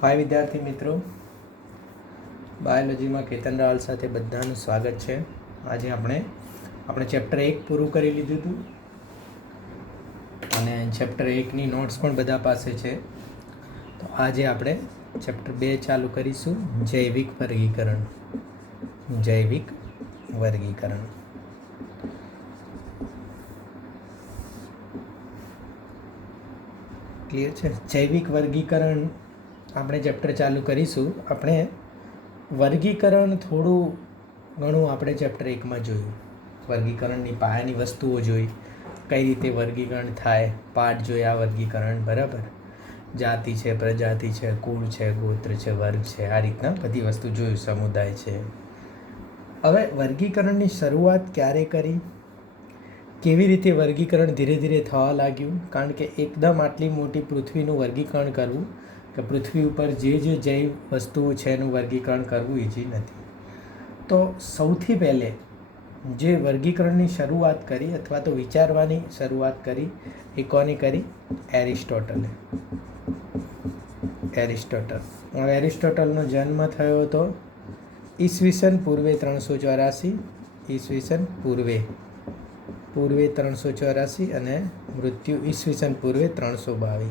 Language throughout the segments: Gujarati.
હાય વિદ્યાર્થી મિત્રો, બાયોલોજીમાં કેતન રાવલ સાથે બધાનું સ્વાગત છે. આજે આપણે ચેપ્ટર 1 પૂરું કરી લીધું હતું અને ચેપ્ટર 1ની નોટ્સ પણ બધા પાસે છે. તો આજે આપણે ચેપ્ટર 2 ચાલુ કરીશું, જૈવિક વર્ગીકરણ. જૈવિક વર્ગીકરણ ક્લિયર છે. જૈવિક વર્ગીકરણ આપણે ચેપ્ટર ચાલુ કરીશું. આપણે વર્ગીકરણ થોડું ઘણું આપણે ચેપ્ટર 1માં જોયું. વર્ગીકરણની પાયાની વસ્તુઓ જોઈ, કઈ રીતે વર્ગીકરણ થાય, પાઠ જોયા વર્ગીકરણ, બરાબર. જાતિ છે, પ્રજાતિ છે, કુળ છે, ગોત્ર છે, વર્ગ છે, આ રીતના બધી વસ્તુ જોયું, સમુદાય છે. હવે વર્ગીકરણની શરૂઆત ક્યારે કરી, કેવી રીતે વર્ગીકરણ ધીરે ધીરે થવા લાગ્યું, કારણ કે એકદમ આટલી મોટી પૃથ્વીનું વર્ગીકરણ કરવું, કે પૃથ્વી ઉપર જે જૈવ વસ્તુઓ છે એનું વર્ગીકરણ કરવું ઇઝી નથી. તો સૌથી પહેલે જે વર્ગીકરણની શરૂઆત કરી અથવા તો વિચારવાની શરૂઆત કરી એ કોને કરી? એરિસ્ટોટલે. હવે એરિસ્ટોટલનો જન્મ થયો હતો ઈસવીસન પૂર્વે 384, ઈસવીસન પૂર્વે 384 અને મૃત્યુ ઈસવીસન પૂર્વે 322.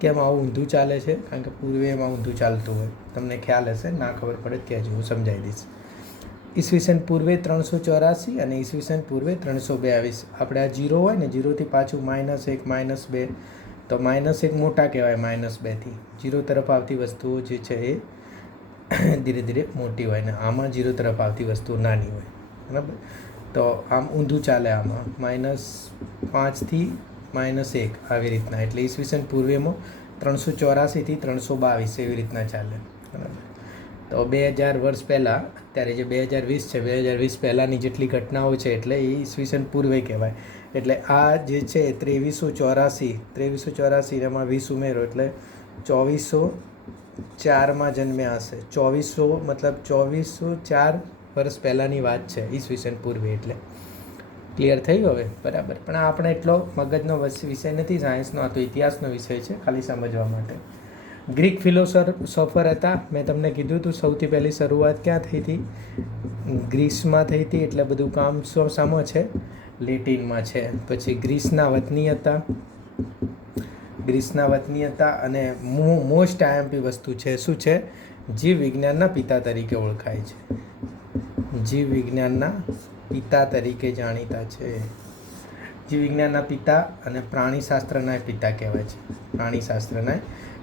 કેમ આવું ઊંધું ચાલે છે? કારણ કે પૂર્વેમાં ઊંધું ચાલતું હોય, તમને ખ્યાલ હશે, ના ખબર પડે ત્યાં હું સમજાવી દઈશ. ઈસવીસન પૂર્વે 384 અને ઈસવીસન પૂર્વે 322. આપણે આ જીરો હોય ને, જીરોથી પાછું -1 -2, તો -1 મોટા કહેવાય. -2થી જીરો તરફ આવતી વસ્તુઓ જે છે એ ધીરે ધીરે મોટી હોય, ને આમાં જીરો તરફ આવતી વસ્તુઓ નાની હોય, બરાબર. તો આમ ઊંધું ચાલે, આમાં -5થી -1 આવી રીતના. એટલે ઈસવીસન પૂર્વેમાં 384થી 322 એવી રીતના ચાલે, બરાબર. તો 2000 વર્ષ પહેલાં, અત્યારે જે 2020 છે, 2020 પહેલાંની જેટલી ઘટનાઓ છે એટલે એ ઈસવીસન પૂર્વે કહેવાય. એટલે આ જે છે 2384, એમાં 20 ઉમેરો એટલે 2404માં જન્મ્યા હશે. 2400 મતલબ 2404 વર્ષ પહેલાંની વાત છે ઈસવીસન પૂર્વે. એટલે ક્લિયર થઈ ગયું હવે? બરાબર. પણ આપણે એટલો મગજનો વિષય નથી, સાયન્સનો, આ તો ઇતિહાસનો વિષય છે, ખાલી સમજવા માટે. ગ્રીક ફિલોસોફર હતા, મેં તમને કીધું હતું. સૌથી પહેલી શરૂઆત ક્યાં થઈ હતી? ગ્રીસમાં થઈ હતી. એટલે બધું કામ શામાં છે? લેટિનમાં છે. પછી ગ્રીસના વતની હતા અને મોસ્ટ આઈએમપી વસ્તુ છે, શું છે? જીવ વિજ્ઞાનના પિતા તરીકે ઓળખાય છે. જીવ વિજ્ઞાનના પિતા તરીકે જાણીતા છે. જીવ વિજ્ઞાનના પિતા અને પ્રાણીશાસ્ત્રના પિતા કહેવાય છે. પ્રાણીશાસ્ત્રના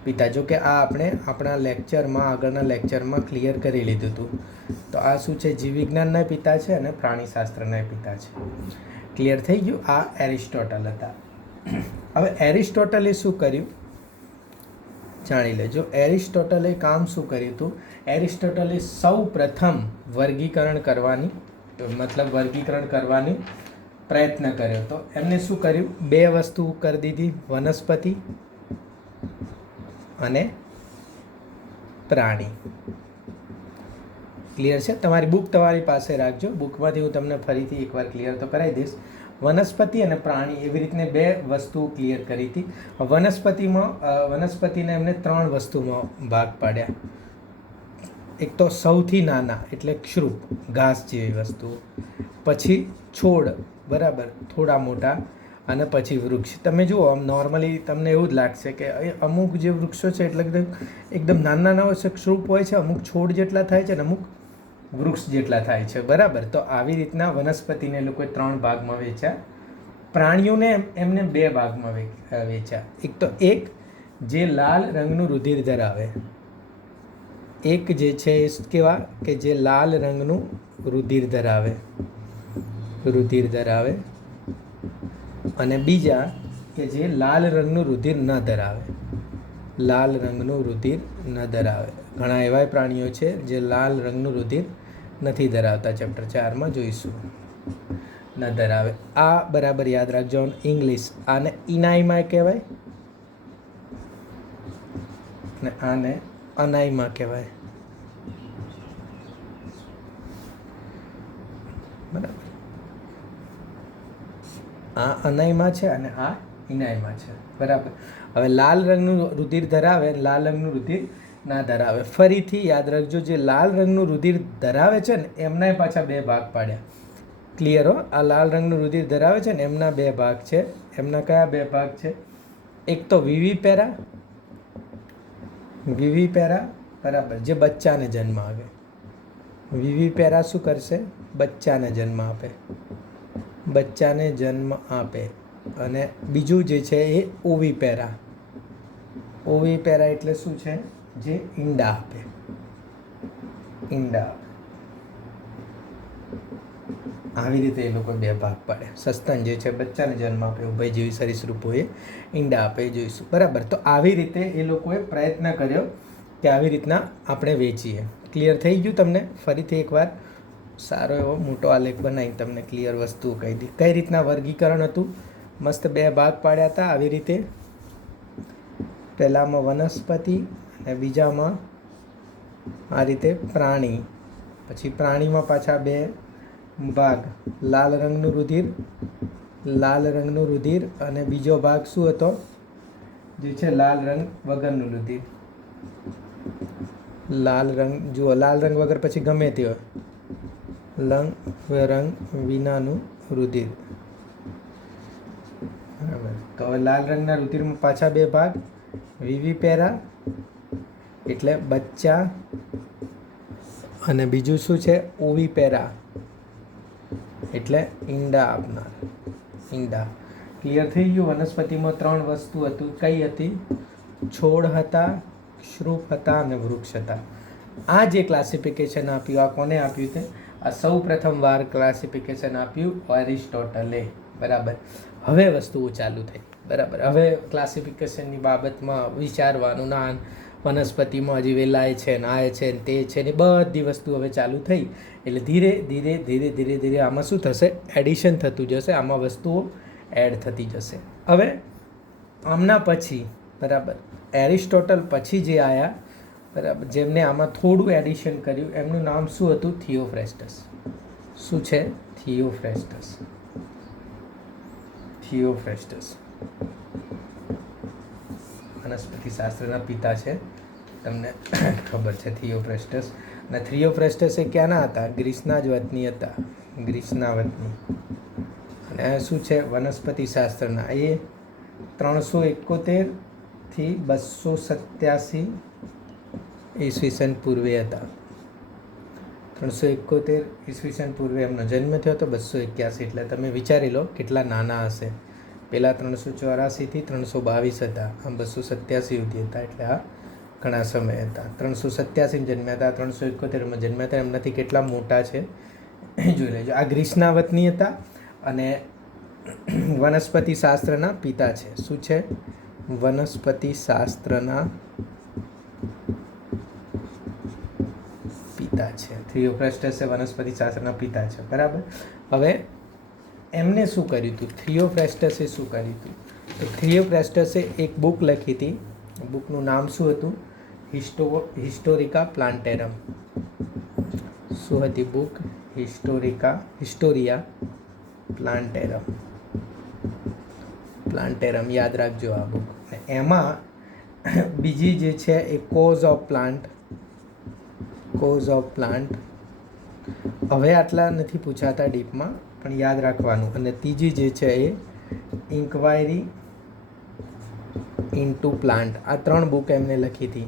પિતા. જો કે આ આપણે આપણા લેક્ચરમાં, આગળના લેક્ચરમાં ક્લિયર કરી લીધું હતું. તો આ શું છે? જીવ વિજ્ઞાનના પિતા છે અને પ્રાણીશાસ્ત્રના પિતા છે. ક્લિયર થઈ ગયું? આ એરિસ્ટોટલ હતા. હવે એરિસ્ટોટલે શું કર્યું જાણી લેજો. એરિસ્ટોટલે કામ શું કર્યું હતું? એરિસ્ટોટલે સૌ પ્રથમ વર્ગીકરણ કરવાની પ્રયત્ન કર્યો. તો એમને શું કર્યું? 2 વસ્તુ કરી દીધી, વનસ્પતિ અને પ્રાણી. ક્લિયર છે? તમારી બુક તમારી પાસે રાખજો, બુકમાંથી હું તમને ફરીથી એકવાર ક્લિયર તો કરાવી દઈશ. વનસ્પતિ અને પ્રાણી, એવી રીતને 2 વસ્તુ ક્લિયર કરી હતી. વનસ્પતિને એમને 3 વસ્તુમાં ભાગ પાડ્યા. એક તો સૌથી નાના એટલે ક્ષુપ, ઘાસ જેવી વસ્તુ, પછી છોડ, બરાબર, થોડા મોટા, અને પછી વૃક્ષ. તમે જુઓ, આમ નોર્મલી તમને એવું જ લાગશે કે અમુક જે વૃક્ષો છે એટલે એકદમ નાના હોય છે, ક્ષુપ હોય છે, અમુક છોડ જેટલા થાય છે અને અમુક વૃક્ષ જેટલા થાય છે, બરાબર. તો આવી રીતના વનસ્પતિને લોકોએ 3 ભાગમાં વેચ્યા. પ્રાણીઓને એમને 2 ભાગમાં વેચ્યા. એક તો જે લાલ રંગનું રુધિર ધરાવે, એક જે છે એ કેવા કે જે લાલ રંગનું રુધિર ધરાવે, અને બીજા કે જે લાલ રંગનું રુધિર ન ધરાવે. ઘણા એવા પ્રાણીઓ છે જે લાલ રંગનું રુધિર નથી ધરાવતા. ચેપ્ટર 4માં જોઈશું. ન ધરાવે. આ બરાબર યાદ રાખજો. ઇંગ્લિશ આને ઇનાઇમા કહેવાય અને આને અનાઇમા કહેવાય, બરાબર. આ અનાઇમા છે અને આ ઇનાયમાં છે, બરાબર. હવે લાલ રંગનું રુધિર ધરાવે, લાલ રંગનું રુધિર ના ધરાવે. ફરીથી યાદ રાખજો, જે લાલ રંગનું રુધિર ધરાવે છે ને એમનાય પાછા બે ભાગ પાડ્યા. ક્લિયર હો? આ લાલ રંગનું રુધિર ધરાવે છે ને એમના બે ભાગ છે. એમના કયા બે ભાગ છે? એક તો વિવિપેરા, બરાબર, જે બચ્ચાને જન્મ આપે. વિવિપેરા શું કરશે? બચ્ચાને જન્મ આપે, અને બીજું જે છે એ ઓવિપેરા. એટલે શું છે? જે ઈંડા આપે. આવી રીતે એ લોકો બે ભાગ પાડે. સસ્તન જે છે બચ્ચાને જન્મ આપે, ઉભયજીવી સરીસૃપોએ ઈંડા આપે, જોઈશું, બરાબર. તો આવી રીતે એ લોકોએ પ્રયત્ન કર્યો કે આવી રીતના આપણે વેચીએ. ક્લિયર થઈ ગયું તમને? ફરીથી એકવાર સારો એવો મોટો આલેખ બનાવી તમને ક્લિયર વસ્તુ કહી દી. કઈ રીતના વર્ગીકરણ હતું? મસ્ત બે ભાગ પાડ્યા હતા આવી રીતે. પહેલામાં વનસ્પતિ અને બીજામાં આ રીતે પ્રાણી. પછી પ્રાણીમાં પાછા બે ભાગ, લાલ રંગનું રુધિર અને બીજો ભાગ શું હતો? જે છે લાલ રંગ વગરનું રુધિર. લાલ રંગ વગર પછી ગમે તે હોય, રંગ વિનાનું રુધિર, બરાબર. તો હવે લાલ રંગના રુધિરમાં પાછા બે ભાગ, વિવિપેરા એટલે બચ્ચા, અને બીજું શું છે? ઓવિપેરા એટલે ઈંડા આપનાર. ક્લિયર થઈ ગયું? વનસ્પતિમાં ત્રણ વસ્તુ હતું. કઈ હતી? છોડ હતા, શ્રુપ હતા અને વૃક્ષ હતા. આ જે ક્લાસિફિકેશન આપ્યું, આ કોને આપ્યું છે? આ સૌ પ્રથમ વાર ક્લાસિફિકેશન આપ્યું એરિસ્ટોટલે, બરાબર. હવે વસ્તુઓ ચાલુ થઈ, બરાબર. હવે ક્લાસિફિકેશનની બાબતમાં વિચારવાનું, ના વનસ્પતિમાં હજી વેલાય છે ને આ છે ને તે છે ને બધી વસ્તુ હવે ચાલુ થઈ. એટલે ધીરે ધીરે આમાં શું થશે? એડિશન થતું જશે, આમાં વસ્તુઓ એડ થતી જશે. હવે આમના પછી, બરાબર, એરિસ્ટોટલ પછી જે આવ્યા, બરાબર, જેમને આમાં થોડું એડિશન કર્યું, એમનું નામ શું હતું? થિયોફ્રેસ્ટસ. શું છે? થિયોફ્રેસ્ટસ વનસ્પતિ શાસ્ત્રના પિતા છે, તમને ખબર છે થિયોફ્રેસ્ટસ. અને થિયોફ્રેસ્ટસ એ ક્યાંના હતા? ગ્રીસના જ વતની હતા, અને શું છે? વનસ્પતિ શાસ્ત્રના. એ 371 થી 287 ઈસવીસન પૂર્વે હતા. 371 ઈસવીસન પૂર્વે એમનો જન્મ થયો હતો, 281 એટલે તમે વિચારી લો કેટલા નાના હશે. પહેલાં 384 થી 322 હતા, આમ 287 સુધી હતા, એટલે આ ઘણા સમય હતા. 387 જન્મ્યા હતા, 371 જન્મ્યા હતા. એમનાથી કેટલા મોટા છે જોઈ લેજો. આ ગ્રીસના વતની હતા અને વનસ્પતિ શાસ્ત્રના પિતા છે. શું છે? વનસ્પતિ શાસ્ત્રના પિતા છે. થિયોફ્રેસ્ટસ એ વનસ્પતિ શાસ્ત્રના પિતા છે, બરાબર. હવે એમને શું કર્યું હતું? થિયોફ્રેસ્ટસે શું કર્યું હતું? તો થિયોફ્રેસ્ટસે એક બુક લખી હતી. બુકનું નામ શું હતું? હિસ્ટોરિકા પ્લાન્ટેરમ. શું હતી બુક? હિસ્ટોરિયા પ્લાન્ટેરમ. યાદ રાખજો આ બુક. એમાં બીજી જે છે એ કોઝ ઓફ પ્લાન્ટ. હવે આટલા નથી પૂછાતા ડીપમાં, પણ યાદ રાખવાનું. અને ત્રીજી જે છે એ ઇન્ક્વાયરી ઇન્ટુ પ્લાન્ટ. આ 3 બુક એમને લખી હતી,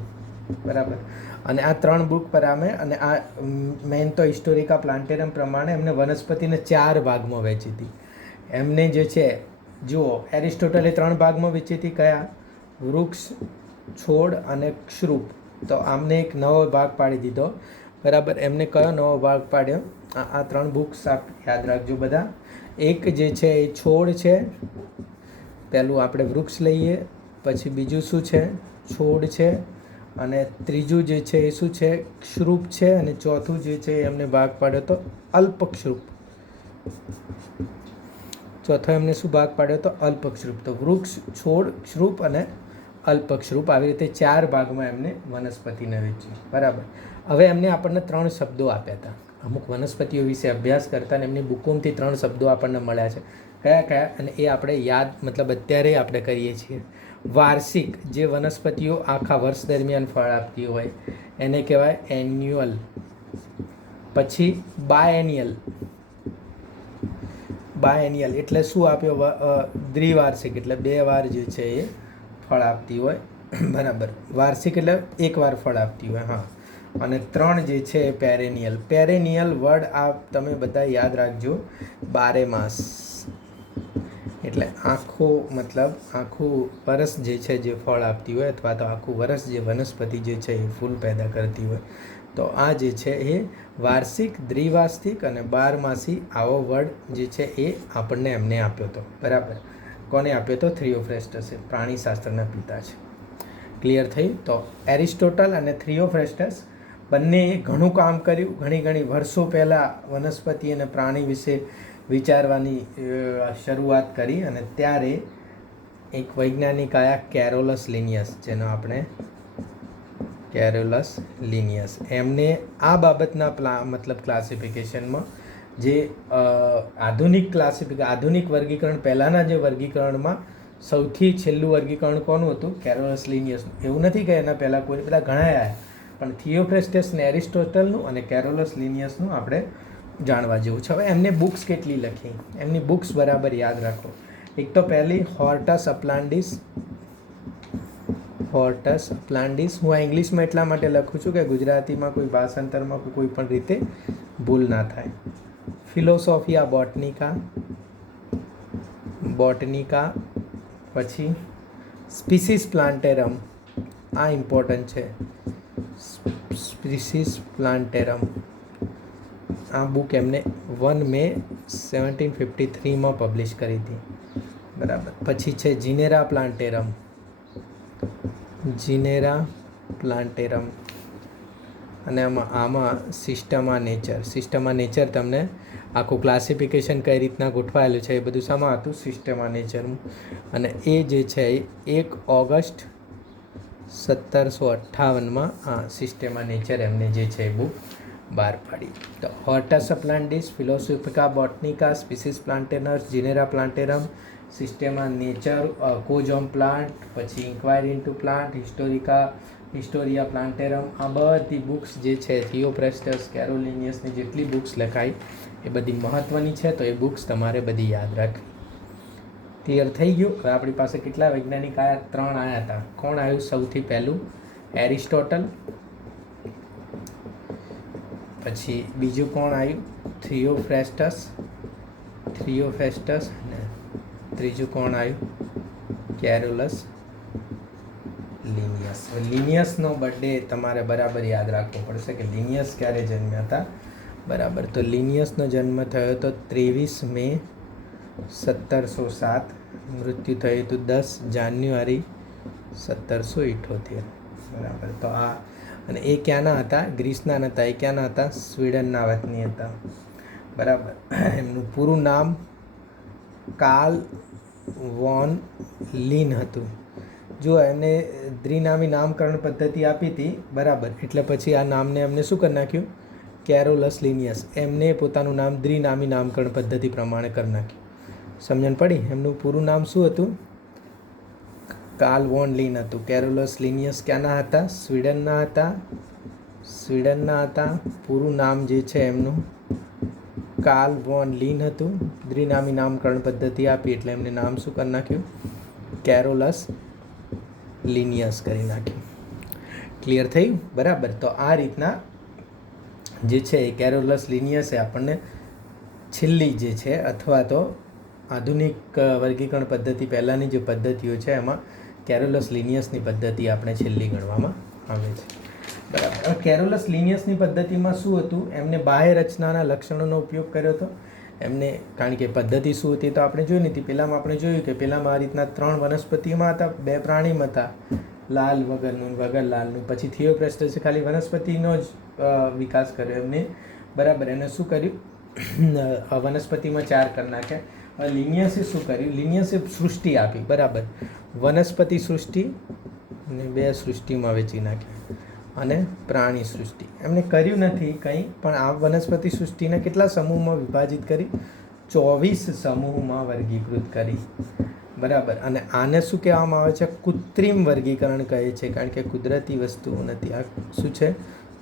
બરાબર. અને આ 3 બુક પર અને આ મેઇન તો હિસ્ટોરિકા પ્લાન્ટેરમ પ્રમાણે એમને વનસ્પતિને 4 ભાગમાં વહેંચી હતી. એમને જે છે, જુઓ, એરિસ્ટોટલે 3 ભાગમાં વહેંચી હતી. કયા? વૃક્ષ, છોડ અને શ્રુપ. તો આમને એક નવો ભાગ પાડી દીધો, બરાબર. એમને કયો નવો ભાગ પાડ્યો? આ 3 બુક્સ યાદ રાખજો બધા. એક જે છે એ છોડ છે, પહેલું આપણે વૃક્ષ લઈએ, પછી બીજું શું છે? છોડ છે, અને ત્રીજું જે છે એ શું છે? શ્રુપ છે, અને ચોથું જે છે એમને ભાગ પાડ્યો તો અલ્પક્ષૃપ. ચોથો એમને શું ભાગ પાડ્યો તો? અલ્પક્ષૃપ. તો વૃક્ષ, છોડ, શ્રુપ અને અલ્પક્ષૃપ, આવી રીતે 4 ભાગમાં એમને વનસ્પતિને વહેંચી, બરાબર. હવે એમને આપણને 3 શબ્દો આપ્યા હતા. અમુક વનસ્પતિઓ વિશે અભ્યાસ કરતા ને એમની બુકોમાંથી 3 શબ્દો આપણને મળ્યા છે. કયા અને એ આપણે યાદ મતલબ અત્યારે આપણે કરીએ છીએ. વાર્ષિક જે વનસ્પતિઓ આખા વર્ષ દરમિયાન ફળ આપતી હોય એને કહેવાય એન્યુઅલ. પછી બાયએનિયલ એટલે શું આપ્યો? દ્વિવાર્ષિક એટલે 2 વાર જે છે એ ફળ આપતી હોય. બરાબર. વાર્ષિક એટલે 1 વાર ફળ આપતી હોય. હા. અને 3 જે છે એ પેરેનિયલ. પેરેનિયલ વર્ડ આ તમે બધા યાદ રાખજો. 12 માસ એટલે આખું વરસ જે છે જે ફળ આપતી હોય અથવા તો આખું વરસ જે વનસ્પતિ જે છે એ ફૂલ પેદા કરતી હોય. તો આ જે છે એ વાર્ષિક, દ્વિવાર્ષિક અને 12માસી આવો વર્ડ જે છે એ આપણને એમને આપ્યો હતો. બરાબર. કોને આપ્યો હતો? થિયોફ્રેસ્ટસે. પ્રાણીશાસ્ત્રના પિતા છે. ક્લિયર થયું? તો એરિસ્ટોટલ અને થિયોફ્રેસ્ટસ બંને ઘણું કામ કર્યું. ઘણી વર્ષો પહેલાં વનસ્પતિ અને પ્રાણી વિશે વિચારવાની શરૂઆત કરી અને ત્યારે એક વૈજ્ઞાનિક આવ્યા કેરોલસ લિનિયસ, જેનો આપણે કેરોલસ લિનિયસ, એમને આ બાબતના મતલબ ક્લાસિફિકેશનમાં જે આધુનિક વર્ગીકરણ પહેલાંના જે વર્ગીકરણમાં સૌથી છેલ્લું વર્ગીકરણ કોનું હતું? કેરોલસ લિનિયસનું. એવું નથી કે એના પહેલાં કોઈ બધા ઘણા આવ્યા, પણ થિયોફ્રેસ્ટસ ને એરિસ્ટોટલનું અને કેરોલસ લિનિયસનું આપણે જાણવા જેવું છે. હવે એમને બુક્સ કેટલી લખી, એમની બુક્સ બરાબર યાદ રાખો. એક તો પહેલી હોર્ટસ અપ્લાન્ડિસ. હું આ ઇંગ્લિશમાં એટલા માટે લખું છું કે ગુજરાતીમાં કોઈ ભાષાંતરમાં કોઈ પણ રીતે ભૂલ ના થાય. ફિલોસોફિયા બોટનિકા, પછી સ્પીસીસ પ્લાન્ટેરમ, આ ઇમ્પોર્ટન્ટ છે. સ્પીસીસ પ્લાન્ટેરમ, આ બુક એમને 1 મે 1753 પબ્લિશ કરી હતી. બરાબર. પછી છે જીનેરા પ્લાન્ટેરમ અને આમાં સિસ્ટમા નેચર તમને આખું ક્લાસિફિકેશન કઈ રીતના ગોઠવાયેલું છે એ બધું શામાં હતું? સિસ્ટમા નેચરનું. અને એ જે છે એ 1 ઓગસ્ટ 1758 આ સિસ્ટમા નેચર એમને જે છે એ બુક બહાર પાડી. તો Hortus Uplandicus, Philosophia Botanica, Species Plantarum, Genera Plantarum, Systema Naturae, cause on plant, પછી inquiry into plant, Historia Plantarum, આ બધી બુક્સ જે છે થિયોફ્રેસ્ટસ, કેરોલિનિયસની જેટલી બુક્સ લખાઈ એ બધી મહત્ત્વની છે. તો એ બુક્સ તમારે બધી યાદ રાખવી. ક્લિયર થઈ ગયું? હવે આપણી પાસે કેટલા વૈજ્ઞાનિક આવ્યા? 3 આવ્યા હતા. કોણ આવ્યું સૌથી પહેલું? એરિસ્ટોટલ. પછી બીજું કોણ આવ્યું? થિયોફ્રેસ્ટસ. અને ત્રીજું કોણ આવ્યું? Carolus Linnaeus. લિનિયસનો બર્થડે તમારે બરાબર યાદ રાખવો પડશે કે લિનિયસ ક્યારે જન્મ્યા હતા. બરાબર. તો લિનિયસનો જન્મ થયો હતો 23 મે 1707. મૃત્યુ થયું હતું 10 જાન્યુઆરી 1778. બરાબર. તો આ અને એ ક્યાંના હતા? ગ્રીસના નહોતા. એ ક્યાંના હતા? સ્વીડનના વતની હતા. બરાબર. એમનું પૂરું નામ કાર્લ વોન લિન હતું. જો એમને દ્વિનામી નામકરણ પદ્ધતિ આપી હતી. બરાબર. એટલે પછી આ નામને એમને શું કરી નાખ્યું? Carolus Linnaeus. એમને પોતાનું નામ દ્વિનામી નામકરણ પદ્ધતિ પ્રમાણે કરી નાખ્યું. સમજણ પડી? એમનું પૂરું નામ શું હતું? કાર્લ વોન લિન હતું. કેરોલસ લિનિયસ ક્યાંના હતા? સ્વીડનના હતા. પૂરું નામ જે છે એમનું કાર્લ વોન લિન હતું. દ્વિનામી નામકરણ પદ્ધતિ આપી એટલે એમને નામ શું કરી નાખ્યું? કેરોલસ લિનિયસ કરી નાખ્યું. ક્લિયર થયું? બરાબર. તો આ રીતના જે છે એ કેરોલસ લિનિયસે આપણને છેલ્લી જે છે અથવા તો આધુનિક વર્ગીકરણ પદ્ધતિ પહેલાંની જે પદ્ધતિઓ છે એમાં કેરોલસ લિનિયસની પદ્ધતિ આપણે છેલ્લી ગણવામાં આવે છે. બરાબર. હવે કેરોલસ લિનિયસની પદ્ધતિમાં શું હતું? એમને બાહ્ય રચનાના લક્ષણોનો ઉપયોગ કર્યો હતો. એમને કારણ કે પદ્ધતિ શું હતી તો આપણે જોઈ નથી. પહેલાંમાં આપણે જોયું કે પહેલાંમાં આ રીતના 3 વનસ્પતિમાં હતા, 2 પ્રાણીમાં હતા, લાલ વગરનું વગર લાલનું. પછી થિયોફ્રેસ્ટસે ખાલી વનસ્પતિનો જ વિકાસ કર્યો એમને. બરાબર. એને શું કર્યું? વનસ્પતિમાં 4 કરી નાખ્યા. હવે લિનિયસે શું કર્યું? લિનિયસે સૃષ્ટિ આપી. બરાબર. વનસ્પતિ સૃષ્ટિ અને 2 સૃષ્ટિમાં વેચી નાખ્યા અને પ્રાણી સૃષ્ટિ. એમને કર્યું નથી કંઈ, પણ આ વનસ્પતિ સૃષ્ટિને કેટલા સમૂહમાં વિભાજિત કરી? 24 સમૂહમાં વર્ગીકૃત કરી, બરાબર. અને આને શું કહેવામાં આવે છે? કૃત્રિમ વર્ગીકરણ કહે છે, કારણ કે કુદરતી વસ્તુઓ નથી. આ શું છે?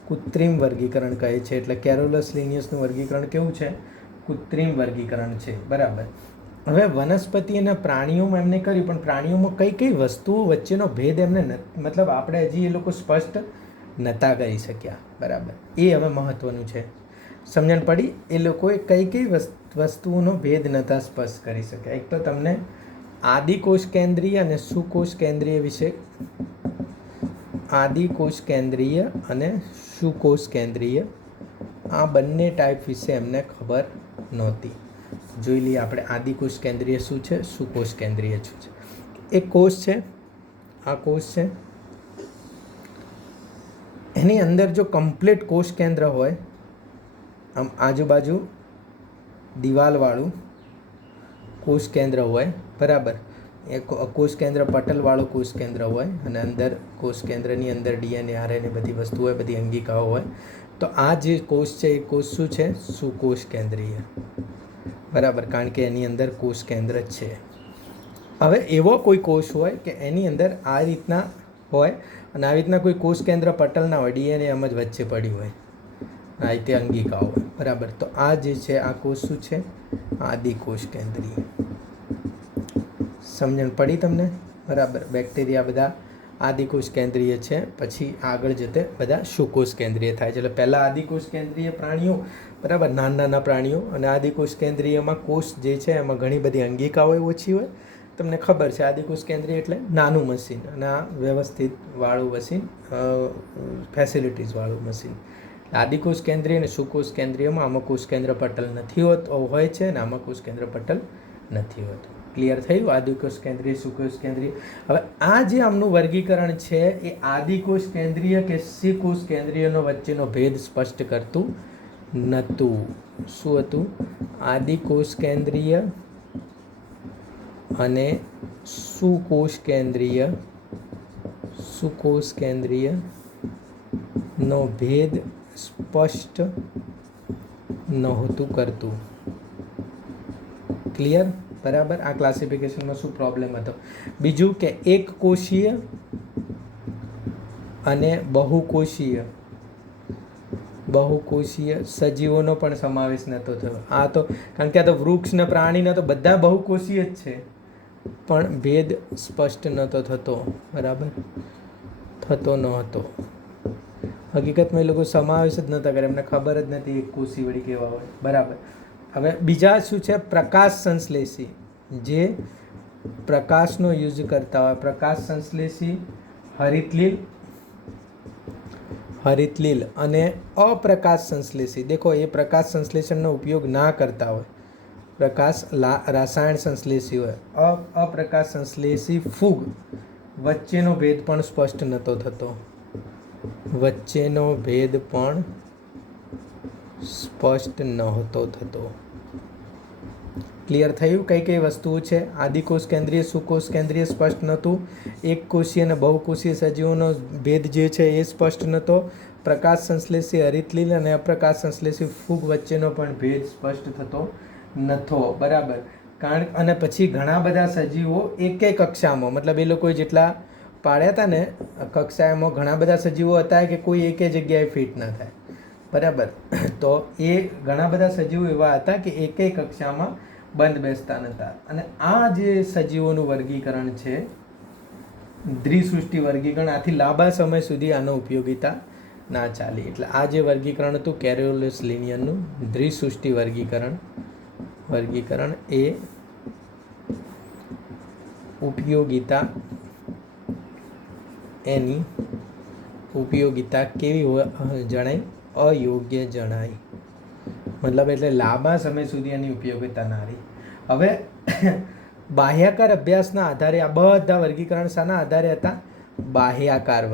કૃત્રિમ વર્ગીકરણ કહે છે. એટલે કેરોલસ લિનિયસનું વર્ગીકરણ કેવું છે? કૃત્રિમ વર્ગીકરણ છે, બરાબર. હવે વનસ્પતિ અને પ્રાણીઓમાં એમને કર્યું, પણ પ્રાણીઓમાં કઈ કઈ વસ્તુઓ વચ્ચેનો ભેદ એમને મતલબ આપણે હજી એ લોકો સ્પષ્ટ નહોતા કરી શક્યા, બરાબર. એ હવે મહત્વનું છે. સમજણ પડી? એ લોકોએ કઈ કઈ વસ્તુઓનો ભેદ નહોતા સ્પષ્ટ કરી શક્યા. એક તો તમને આદિકોષ કેન્દ્રીય અને સુકોષ કેન્દ્રીય વિશે, આદિકોષ કેન્દ્રીય અને સુકોષ કેન્દ્રીય, આ બંને ટાઈપ વિશે એમને ખબર નહોતી. જોઈ લઈએ આપણે આદિકોષ કેન્દ્રીય શું છે, સુકોષ કેન્દ્રીય શું છે. એક કોષ છે, આ કોષ છે, એની અંદર જો કમ્પ્લીટ કોષ કેન્દ્ર હોય, આમ આજુબાજુ દિવાલવાળું કોષ કેન્દ્ર હોય, બરાબર. એ કોષ કેન્દ્ર પટલવાળું કોષ કેન્દ્ર હોય અને અંદર કોષ કેન્દ્રની અંદર ડીએનએ આરએનએ બધી વસ્તુ હોય, બધી અંગિકાઓ હોય. તો આ જે કોષ છે એ કોષ શું છે? સુકોષ કેન્દ્રીય, બરાબર, કારણ કે એની અંદર કોષ કેન્દ્ર છે. હવે એવો કોઈ કોષ હોય કે એની અંદર આ રીતના હોય અને આવી રીતના કોઈ કોષ કેન્દ્ર પટલ ના હોય, ડીએનએ એમ જ વચ્ચે પડ્યું હોય, આ રીતે અંગિકાઓ હોય, બરાબર. તો આ જે છે આ કોષ શું છે? આદિકોષ કેન્દ્રીય. સમજણ પડી તમને? બરાબર. બેક્ટેરિયા બધા આદિકોષ કેન્દ્રીય છે, પછી આગળ જતે બધા સુકોષ કેન્દ્રીય થાય છે. એટલે પહેલાં આદિકોષ કેન્દ્રીય પ્રાણીઓ, બરાબર, નાના નાના પ્રાણીઓ, અને આદિકોષ કેન્દ્રીયમાં કોષ જે છે એમાં ઘણી બધી અંગિકાઓ ઓછી હોય. તમને ખબર છે આદિકોષ કેન્દ્રીય એટલે નાનું મશીન, અને આ વ્યવસ્થિત વાળું મશીન, ફેસિલિટીઝવાળું મશીન. આદિકોષ કેન્દ્રીય અને સુકોષ કેન્દ્રીયમાં આમાં કોષ કેન્દ્ર પટલ નથી હોતો, હોય છે, અને આમાં કોષ કેન્દ્ર પટલ નથી હોતું. ક્લિયર થયું? આદિકોષ કેન્દ્રીય, સુકોષ કેન્દ્રીય. હવે આ જે આમનું વર્ગીકરણ છે એ આદિકોષ કેન્દ્રીય કે સુકોષ કેન્દ્રીયનો વચ્ચેનો ભેદ સ્પષ્ટ કરતું નહોતું. શું હતું? આદિકોષ કેન્દ્રીય અને સુકોષ કેન્દ્રીય, સુકોષ કેન્દ્રીય નો ભેદ સ્પષ્ટ નહોતું કરતું. ક્લિયર? બરાબર. આ ક્લાસિફિકેશનમાં શું પ્રોબ્લેમ હતો? બીજું કે એક કોષીય અને બહુકોષીય સજીવોનો પણ સમાવેશ નહોતો થયો. આ તો કારણ કે આ તો વૃક્ષ ને પ્રાણીના તો બધા બહુકોષીય જ છે, પણ ભેદ સ્પષ્ટ નહોતો થતો, બરાબર, થતો ન હતો. હકીકતમાં એ લોકો સમાવેશ જ નહોતા કરે, એમને ખબર જ નથી એક કોષી વળી કેવા હોય, બરાબર. હવે બીજા શું છે? પ્રકાશ સંશ્લેષી, જે પ્રકાશનો યુઝ કરતા હોય. પ્રકાશ સંશ્લેષી હરિતલીલ અને અપ્રકાશ સંશ્લેષી. દેખો, એ પ્રકાશ સંશ્લેષણનો ઉપયોગ ના કરતા હોય, પ્રકાશ રાસાયણ સંશ્લેષી હોય. અપ્રકાશ સંશ્લેષી ફૂગ વચ્ચેનો ભેદ પણ સ્પષ્ટ નહોતો થતો. વચ્ચેનો ભેદ પણ સ્પષ્ટ નહોતો થતો. ક્લિયર થયું? કઈ કઈ વસ્તુઓ છે? આદિકોષ કેન્દ્રીય, સુકોષ કેન્દ્રીય સ્પષ્ટ નહોતું. એક કોષીય અને બહુકોષીય સજીવોનો ભેદ જે છે એ સ્પષ્ટ નહોતો. પ્રકાશ સંશ્લેષી હરિતલીલ અને અપ્રકાશ સંશ્લેષી ફૂગ વચ્ચેનો પણ ભેદ સ્પષ્ટ થતો નહોતો, બરાબર. અને પછી ઘણા બધા સજીવો એક કક્ષામાં, મતલબ એ લોકોએ જેટલા પાડ્યા હતા ને કક્ષામાં, ઘણા બધા સજીવો હતા કે કોઈ એક જગ્યાએ ફિટ ના થાય, બરાબર. તો એ ઘણા બધા સજીવો એવા હતા કે એક કક્ષામાં બંધ બેસતા નહોતા. અને આ જે સજીવોનું વર્ગીકરણ છે, દ્વિસૃષ્ટિ વર્ગીકરણ, આથી લાંબા સમય સુધી આનો ઉપયોગિતા ના ચાલી. એટલે આ જે વર્ગીકરણ હતું કેરોલસ લિનિયરનું દ્વિસૃષ્ટિ વર્ગીકરણ એ ઉપયોગિતા, એની ઉપયોગિતા કેવી જણાય? અયોગ્ય જણાય. મતલબ એટલે લાંબા સમય સુધી એની ઉપયોગિતા ના રહી. હવે બાહ્યાકાર અભ્યાસના આધારે આ બધા વર્ગીકરણ શાના આધારે હતા? બાહ્યાકાર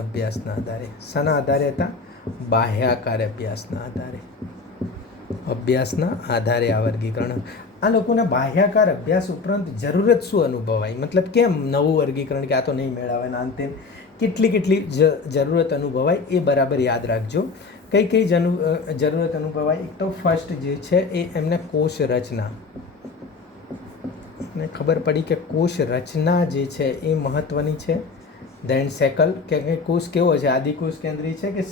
અભ્યાસના આધારે. શાના આધારે હતા? બાહ્યાકાર અભ્યાસના આધારે આ વર્ગીકરણ. આ લોકોના બાહ્યાકાર અભ્યાસ ઉપરાંત જરૂરત શું અનુભવાય? મતલબ કેમ નવું વર્ગીકરણ કે આ તો નહીં મેળવે ને અંતે કેટલી જરૂરત અનુભવાય એ બરાબર યાદ રાખજો. કઈ કઈ જરૂરત અનુભવાય? એક તો ફર્સ્ટ જે છે એ એમને કોષ રચના, ને ખબર પડી કે કોષ રચના જે છે એ મહત્ત્વની છે. દેન સેકલ કે કોષ કેવો છે, આદિકોષ કેન્દ્રીય છે કે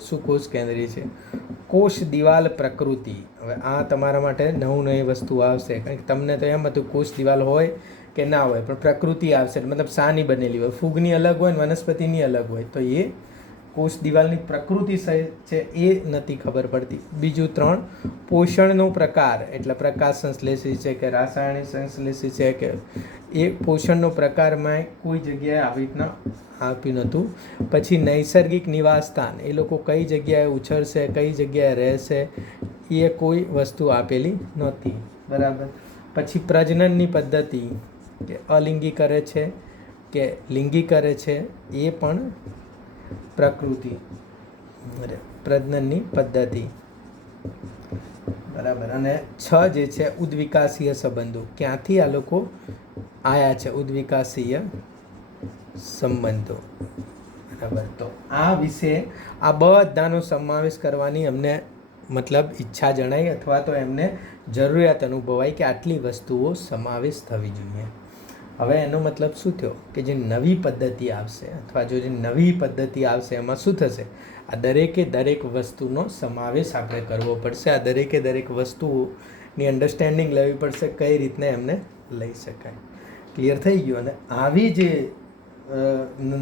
સુકોષ કેન્દ્રીય છે. કોષ દિવાલ પ્રકૃતિ, હવે આ તમારા માટે નવી વસ્તુ આવશે, કારણ કે તમને તો એમ હતું કોષ દિવાલ હોય કે ના હોય, પણ પ્રકૃતિ આવશે, મતલબ શાની બનેલી હોય, ફૂગની અલગ હોય ને વનસ્પતિની અલગ હોય, તો એ કોષ દિવાલની પ્રકૃતિ છે એ નથી ખબર પડતી. બીજું 3, પોષણનો પ્રકાર, એટલે પ્રકાશ સંશ્લેષી છે કે રાસાયણિક સંશ્લેષી છે કે એ પોષણનો પ્રકારમાં કોઈ જગ્યાએ આવી રીતના આપ્યું નહોતું. પછી નૈસર્ગિક નિવાસસ્થાન, એ લોકો કઈ જગ્યાએ ઉછળશે, કઈ જગ્યાએ રહેશે, એ કોઈ વસ્તુ આપેલી નહોતી, બરાબર. પછી પ્રજનનની પદ્ધતિ, કે અલિંગી કરે છે કે લિંગી કરે છે, એ પણ પ્રકૃતિ, પ્રજનનની પદ્ધતિ, બરાબર. અને 6 જે છે ઉદ્વિકાસીય સંબંધો, ક્યાંથી આ લોકો આયા છે, ઉદ્વિકાસીય સંબંધો, બરાબર. તો આ વિશે આ બધાનો સમાવેશ કરવાની અમને મતલબ ઈચ્છા જણાઈ, અથવા તો એમને જરૂરિયાત અનુભવાઈ કે આટલી વસ્તુઓ સમાવેશ થવી જોઈએ. હવે એનો મતલબ શું થયો કે જે નવી પદ્ધતિ આવશે, અથવા જો જે નવી પદ્ધતિ આવશે એમાં શું થશે, આ દરેક વસ્તુનો સમાવેશ આપણે કરવો પડશે. આ દરેક વસ્તુઓની અન્ડરસ્ટેન્ડિંગ લેવી પડશે, કઈ રીતને એમને લઈ શકાય. ક્લિયર થઈ ગયું? અને આવી જે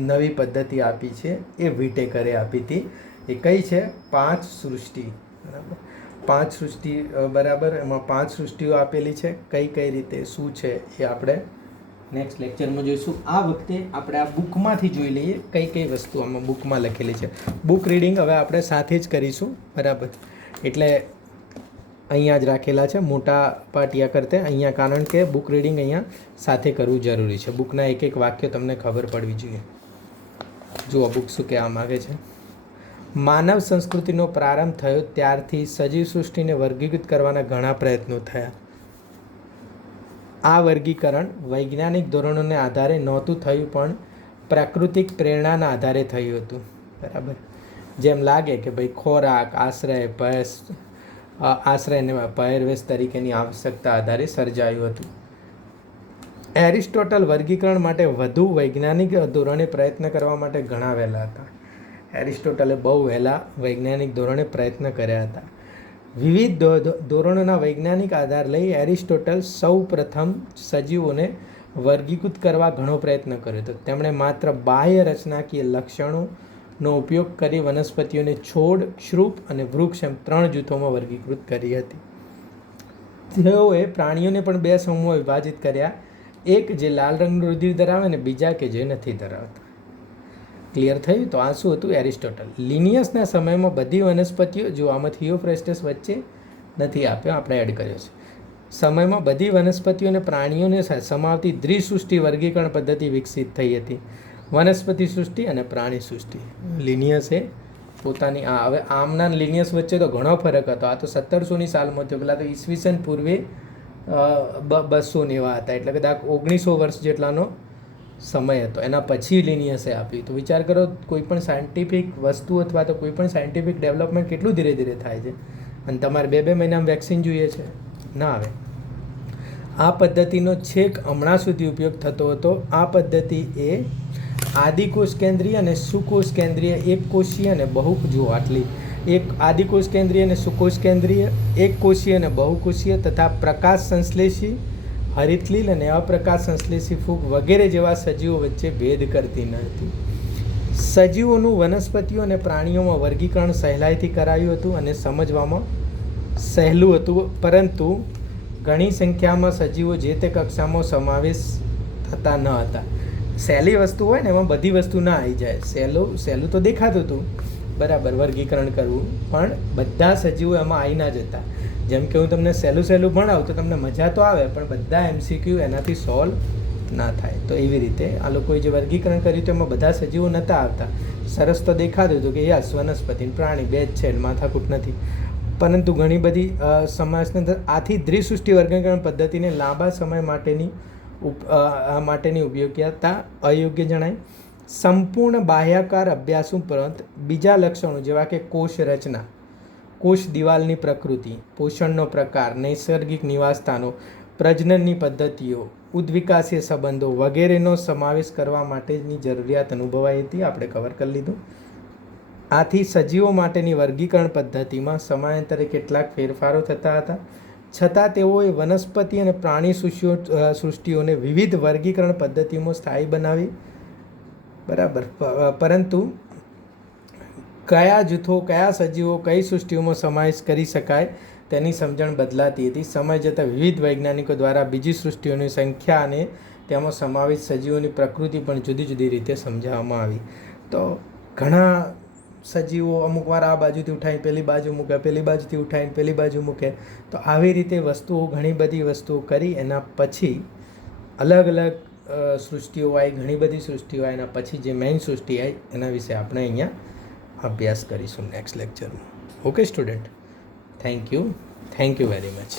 નવી પદ્ધતિ આપી છે એ વિટેકરે આપી હતી. એ કઈ છે? 5 સૃષ્ટિ, બરાબર. 5 સૃષ્ટિ, બરાબર. એમાં 5 સૃષ્ટિઓ આપેલી છે. કઈ રીતે શું છે એ આપણે નેક્સ્ટ લેક્ચરમાં જોઈશું. આ વખતે આપણે આ બુકમાંથી જોઈ લઈએ કઈ વસ્તુ આમાં બુકમાં લખેલી છે. બુક રીડિંગ હવે આપણે સાથે જ કરીશું, બરાબર. એટલે અહીંયા જ રાખેલા છે મોટા પાટિયા કરતે અહીંયા, કારણ કે બુક રીડિંગ અહીંયા સાથે કરવું જરૂરી છે. બુકના એક વાક્ય તમને ખબર પડવી જોઈએ. જુઓ બુક શું કહેવા માગે છે. માનવ સંસ્કૃતિનો પ્રારંભ થયો ત્યારથી સજીવ સૃષ્ટિને વર્ગીકૃત કરવાના ઘણા પ્રયત્નો થયા. આ વર્ગીકરણ વૈજ્ઞાનિક ધોરણોને આધારે નહોતું થયું, પણ પ્રાકૃતિક પ્રેરણાના આધારે થયું હતું, બરાબર. જેમ લાગે કે ભાઈ ખોરાક, આશ્રયને પહેરવેશ તરીકેની આવશ્યકતા આધારે સર્જાયું હતું. એરિસ્ટોટલ વર્ગીકરણ માટે વધુ વૈજ્ઞાનિક ધોરણે પ્રયત્ન કરવા માટે ઘણા વહેલા હતા. એરિસ્ટોટલે બહુ વહેલા વૈજ્ઞાનિક ધોરણે પ્રયત્ન કર્યા હતા. વિવિધ ધોરણોના વૈજ્ઞાનિક આધાર લઈ એરિસ્ટોટલ સૌ પ્રથમ સજીવોને વર્ગીકૃત કરવા ઘણો પ્રયત્ન કર્યો હતો. તેમણે માત્ર બાહ્ય રચનાકીય લક્ષણોનો ઉપયોગ કરી વનસ્પતિઓને છોડ, ક્ષુપ અને વૃક્ષ એમ 3 જૂથોમાં વર્ગીકૃત કરી હતી. તેઓએ પ્રાણીઓને પણ 2 સમૂહમાં વિભાજિત કર્યા, એક જે લાલ રંગનું રુધિર ધરાવે ને બીજા કે જે નથી ધરાવતા. ક્લિયર થયું? તો આ શું હતું? એરિસ્ટોટલ. લિનિયસના સમયમાં બધી વનસ્પતિઓ, જો આમાં થિયોફ્રેસ્ટસ વચ્ચે નથી આપ્યો, આપણે એડ કર્યો છે. સમયમાં બધી વનસ્પતિઓ અને પ્રાણીઓને સમાવતી દ્વિસૃષ્ટિ વર્ગીકરણ પદ્ધતિ વિકસિત થઈ હતી. વનસ્પતિ સૃષ્ટિ અને પ્રાણી સૃષ્ટિ. લિનિયસે પોતાની હવે આમના લિનિયસ વચ્ચે તો ઘણો ફરક હતો. આ તો 1700ની સાલમાં થયો, પેલા તો ઈસવીસન પૂર્વે 200 એવા હતા, એટલે કદાચ 1900 વર્ષ જેટલાનો સમય હતો. એના પછી લિનિયસે આપ્યું. તો વિચાર કરો, કોઈ પણ સાયન્ટિફિક વસ્તુ અથવા તો કોઈ પણ સાયન્ટિફિક ડેવલપમેન્ટ કેટલું ધીરે ધીરે થાય છે, અને તમારે 2 મહિનામાં વેક્સિન જોઈએ છે, ના આવે. આ પદ્ધતિનો છેક હમણાં સુધી ઉપયોગ થતો હતો. આ પદ્ધતિ એ આદિકોષ કેન્દ્રીય અને સુકોષ કેન્દ્રીય, એક કોષીય અને જુઓ આટલી, એક આદિકોષ કેન્દ્રીય અને સુકોષ કેન્દ્રીય, એક કોષીય અને બહુકોષીય તથા પ્રકાશ સંશ્લેષી, હરિતલીલ અને અપ્રકાશ સંશ્લેષી ફૂગ વગેરે જેવા સજીવો વચ્ચે ભેદ કરતી ન હતી. સજીવોનું વનસ્પતિઓ અને પ્રાણીઓમાં વર્ગીકરણ સહેલાઈથી કરાયું હતું અને સમજવામાં સહેલું હતું, પરંતુ ઘણી સંખ્યામાં સજીવો જે તે કક્ષામાં સમાવેશ થતા ન હતા. સહેલી વસ્તુ હોય ને એમાં બધી વસ્તુ ના આવી જાય. સહેલું તો દેખાતું હતું, બરાબર, વર્ગીકરણ કરવું, પણ બધા સજીવો એમાં આવી ના જતા. જેમ કે હું તમને સહેલું ભણાવું તો તમને મજા તો આવે, પણ બધા MCQ એનાથી સોલ્વ ના થાય. તો એવી રીતે આ લોકોએ જે વર્ગીકરણ કર્યું તો એમાં બધા સજીવો નહોતા આવતા. સરસ તો દેખાતું હતું કે યસ વનસ્પતિ પ્રાણી 2 જ છે, માથાકૂટ નથી, પરંતુ ઘણી બધી સમાજની અંદર આથી દ્વિસૃષ્ટિ વર્ગીકરણ પદ્ધતિને લાંબા સમય માટેની ઉપયોગિતા અયોગ્ય જણાય. સંપૂર્ણ બાહ્યાકાર અભ્યાસ ઉપરાંત બીજા લક્ષણો જેવા કે કોષ રચના, કોષ દિવાલની પ્રકૃતિ, પોષણનો પ્રકાર, નૈસર્ગિક નિવાસસ્થાનો, પ્રજનનની પદ્ધતિઓ, ઉદ્વિકાસીય સંબંધો વગેરેનો સમાવેશ કરવા માટેની જરૂરિયાત અનુભવાઈ હતી. આપણે કવર કરી લીધું. આથી સજીવો માટેની વર્ગીકરણ પદ્ધતિમાં સમયાંતરે કેટલાક ફેરફારો થતા હતા, છતાં તેઓએ વનસ્પતિ અને પ્રાણી સૃષ્ટિઓને વિવિધ વર્ગીકરણ પદ્ધતિઓમાં સ્થાયી બનાવી. બરાબર. પરંતુ કયા જૂથો, કયા સજીવો કઈ સૃષ્ટિઓમાં સમાવેશ કરી શકાય તેની સમજણ બદલાતી હતી. સમય જતાં વિવિધ વૈજ્ઞાનિકો દ્વારા બીજી સૃષ્ટિઓની સંખ્યા અને તેમાં સમાવેશ સજીવોની પ્રકૃતિ પણ જુદી જુદી રીતે સમજાવવામાં આવી. તો ઘણા સજીવો અમુક વાર આ બાજુથી ઉઠાવીને પેલી બાજુ મૂકે, પેલી બાજુથી ઉઠાવીને પેલી બાજુ મૂકે. તો આવી રીતે વસ્તુઓ, ઘણી બધી વસ્તુઓ કરી એના પછી અલગ અલગ સૃષ્ટિઓ આવી, ઘણી બધી સૃષ્ટિઓ આવી. એના પછી જે મેઇન સૃષ્ટિ આવી એના વિશે આપણે અહીંયા અભ્યાસ કરીશું નેક્સ્ટ લેક્ચરમાં. Okay student, thank you very much.